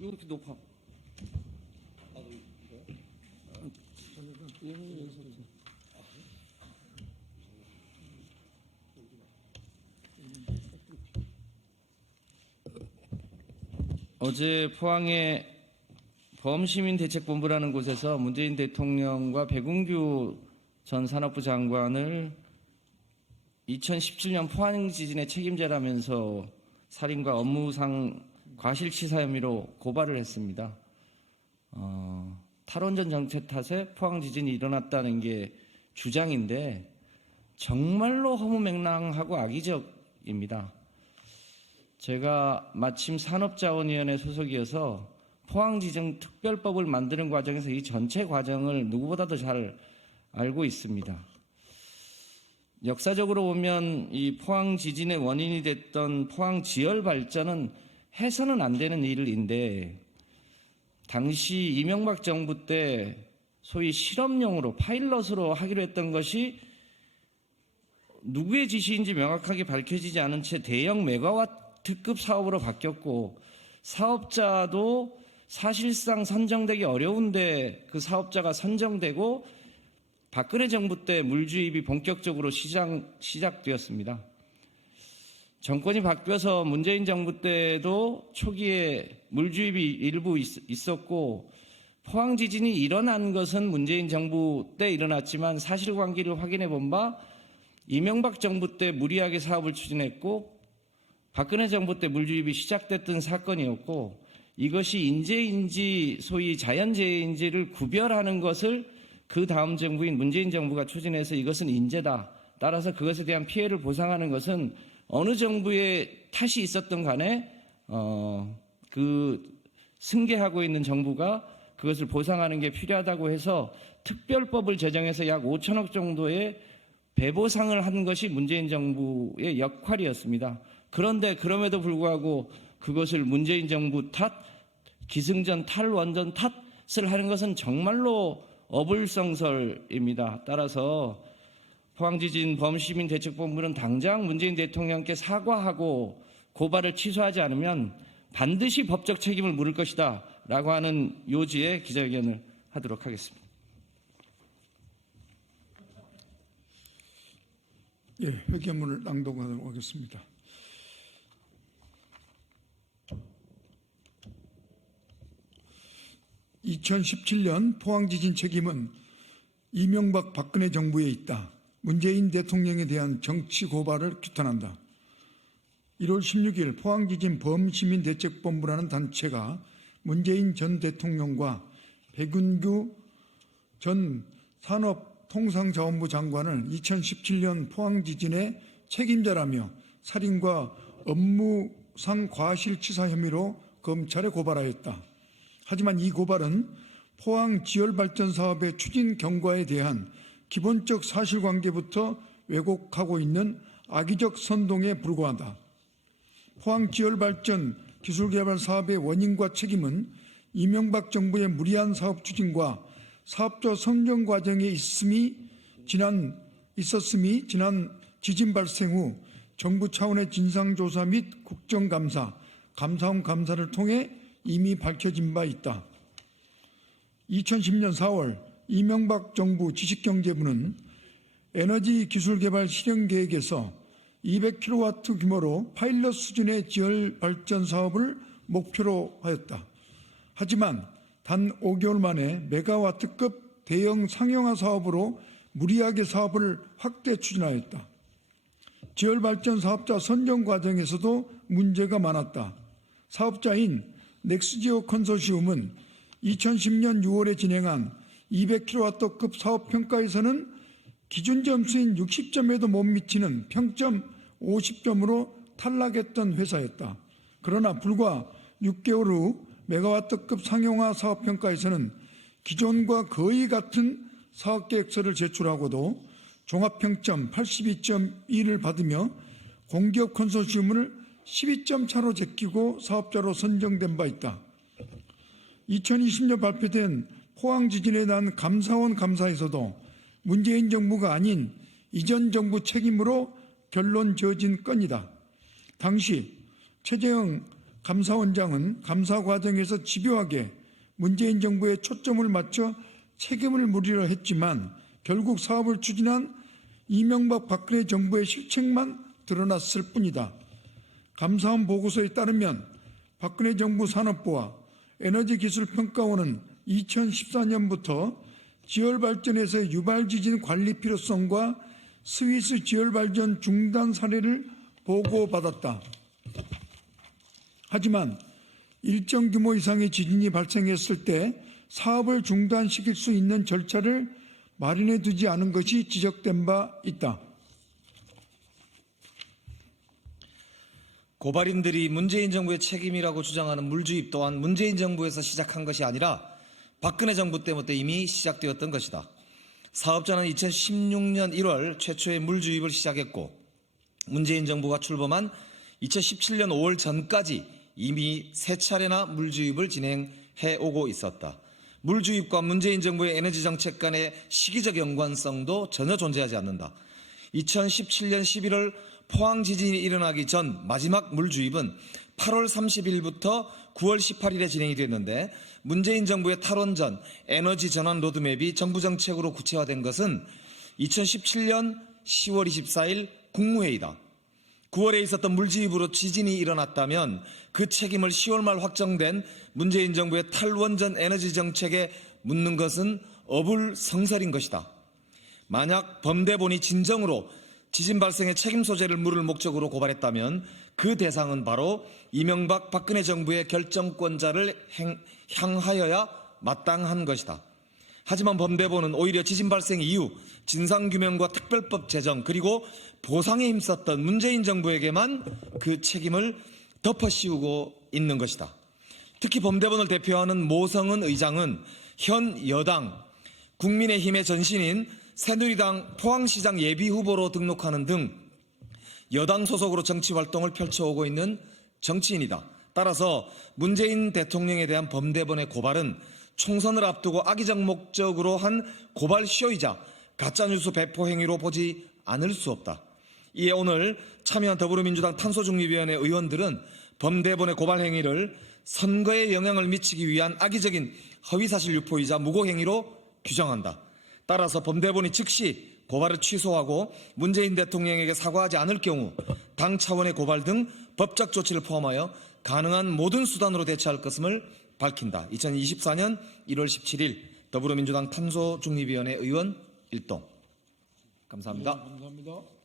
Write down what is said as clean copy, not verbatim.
왜 그렇게 높아? 어제 포항의 범시민대책본부라는 곳에서 문재인 대통령과 백운규 전 산업부 장관을 2017년 포항 지진의 책임자라면서 살인과 업무상 과실치사 혐의로 고발을 했습니다. 탈원전 정책 탓에 포항 지진이 일어났다는 게 주장인데 정말로 허무맹랑하고 악의적입니다. 제가 마침 산업자원위원회 소속이어서 포항지진 특별법을 만드는 과정에서 이 전체 과정을 누구보다도 잘 알고 있습니다. 역사적으로 보면 이 포항 지진의 원인이 됐던 포항 지열 발전은 해서는 안 되는 일인데, 당시 이명박 정부 때 소위 실험용으로 파일럿으로 하기로 했던 것이 누구의 지시인지 명확하게 밝혀지지 않은 채 대형 메가와트급 사업으로 바뀌었고, 사업자도 사실상 선정되기 어려운데 그 사업자가 선정되고 박근혜 정부 때 물주입이 본격적으로 시작되었습니다. 정권이 바뀌어서 문재인 정부 때도 초기에 물주입이 일부 있었고, 포항 지진이 일어난 것은 문재인 정부 때 일어났지만 사실관계를 확인해 본 바 이명박 정부 때 무리하게 사업을 추진했고 박근혜 정부 때 물주입이 시작됐던 사건이었고, 이것이 인재인지 소위 자연재해인지를 구별하는 것을 그 다음 정부인 문재인 정부가 추진해서 이것은 인재다. 따라서 그것에 대한 피해를 보상하는 것은 어느 정부의 탓이 있었던 간에 그 승계하고 있는 정부가 그것을 보상하는 게 필요하다고 해서 특별법을 제정해서 약 5천억 정도의 배보상을 한 것이 문재인 정부의 역할이었습니다. 그런데 그럼에도 불구하고 그것을 문재인 정부 탓, 기승전 탈원전 탓을 하는 것은 정말로 어불성설입니다. 따라서 포항지진 범시민대책본부는 당장 문재인 대통령께 사과하고 고발을 취소하지 않으면 반드시 법적 책임을 물을 것이다 라고 하는 요지의 기자회견을 하도록 하겠습니다. 예, 회견문을 낭독하도록 하겠습니다. (2017년) 포항지진 책임은 이명박 박근혜 정부에 있다. 문재인 대통령에 대한 정치 고발을 규탄한다. 1월 16일 포항지진 범시민대책본부라는 단체가 문재인 전 대통령과 백운규 전 산업통상자원부 장관을 2017년 포항지진의 책임자라며 살인과 업무상 과실치사 혐의로 검찰에 고발하였다. 하지만 이 고발은 포항 지열발전 사업의 추진 경과에 대한 기본적 사실관계부터 왜곡하고 있는 악의적 선동에 불과하다. 포항 지열발전 기술개발 사업의 원인과 책임은 이명박 정부의 무리한 사업 추진과 사업자 선정 과정에 있었음이 지난 지진 발생 후 정부 차원의 진상조사 및 국정감사, 감사원 감사를 통해 이미 밝혀진 바 있다. 2010년 4월 이명박 정부 지식경제부는 에너지 기술개발 실현계획에서 200kW 규모로 파일럿 수준의 지열발전 사업을 목표로 하였다. 하지만 단 5개월 만에 메가와트급 대형 상용화 사업으로 무리하게 사업을 확대 추진하였다. 지열발전 사업자 선정 과정에서도 문제가 많았다. 사업자인 넥스지오 컨소시움은 2010년 6월에 진행한 200kW급 사업평가에서는 기준 점수인 60점에도 못 미치는 평점 50점으로 탈락했던 회사였다. 그러나 불과 6개월 후 메가와트급 상용화 사업평가에서는 기존과 거의 같은 사업계획서를 제출하고도 종합평점 82.2를 받으며 공기업 컨소시움을 12점 차로 제끼고 사업자로 선정된 바 있다. 2020년 발표된 포항지진에 대한 감사원 감사에서도 문재인 정부가 아닌 이전 정부 책임으로 결론 지어진 건이다. 당시 최재형 감사원장은 감사 과정에서 집요하게 문재인 정부에 초점을 맞춰 책임을 물으려 했지만 결국 사업을 추진한 이명박 박근혜 정부의 실책만 드러났을 뿐이다. 감사원 보고서에 따르면 박근혜 정부 산업부와 에너지기술평가원은 2014년부터 지열발전에서의 유발지진 관리 필요성과 스위스 지열발전 중단 사례를 보고받았다. 하지만 일정 규모 이상의 지진이 발생했을 때 사업을 중단시킬 수 있는 절차를 마련해 두지 않은 것이 지적된 바 있다. 고발인들이 문재인 정부의 책임이라고 주장하는 물주입 또한 문재인 정부에서 시작한 것이 아니라 박근혜 정부 때부터 이미 시작되었던 것이다. 사업자는 2016년 1월 최초의 물주입을 시작했고 문재인 정부가 출범한 2017년 5월 전까지 이미 3차례나 물주입을 진행해 오고 있었다. 물주입과 문재인 정부의 에너지 정책 간의 시기적 연관성도 전혀 존재하지 않는다. 2017년 11월 포항 지진이 일어나기 전 마지막 물주입은 8월 30일부터 9월 18일에 진행이 됐는데 문재인 정부의 탈원 전 에너지 전환 로드맵이 정부 정책으로 구체화된 것은 2017년 10월 24일 국무회의다. 9월에 있었던 물주입으로 지진이 일어났다면 그 책임을 10월 말 확정된 문재인 정부의 탈원 전 에너지 정책에 묻는 것은 어불성설인 것이다. 만약 범대본이 진정으로 지진 발생의 책임 소재를 물을 목적으로 고발했다면 그 대상은 바로 이명박 박근혜 정부의 결정권자를 향하여야 마땅한 것이다. 하지만 범대본은 오히려 지진 발생 이후 진상규명과 특별법 제정 그리고 보상에 힘썼던 문재인 정부에게만 그 책임을 덮어씌우고 있는 것이다. 특히 범대본을 대표하는 모성은 의장은 현 여당 국민의힘의 전신인 새누리당 포항시장 예비후보로 등록하는 등 여당 소속으로 정치활동을 펼쳐오고 있는 정치인이다. 따라서 문재인 대통령에 대한 범대본의 고발은 총선을 앞두고 악의적 목적으로 한 고발쇼이자 가짜뉴스 배포 행위로 보지 않을 수 없다. 이에 오늘 참여한 더불어민주당 탄소중립위원회 의원들은 범대본의 고발 행위를 선거에 영향을 미치기 위한 악의적인 허위사실 유포이자 무고행위로 규정한다. 따라서 범대본이 즉시 고발을 취소하고 문재인 대통령에게 사과하지 않을 경우 당 차원의 고발 등 법적 조치를 포함하여 가능한 모든 수단으로 대처할 것임을 밝힌다. 2024년 1월 17일 더불어민주당 탄소중립위원회 의원 일동. 감사합니다. 감사합니다.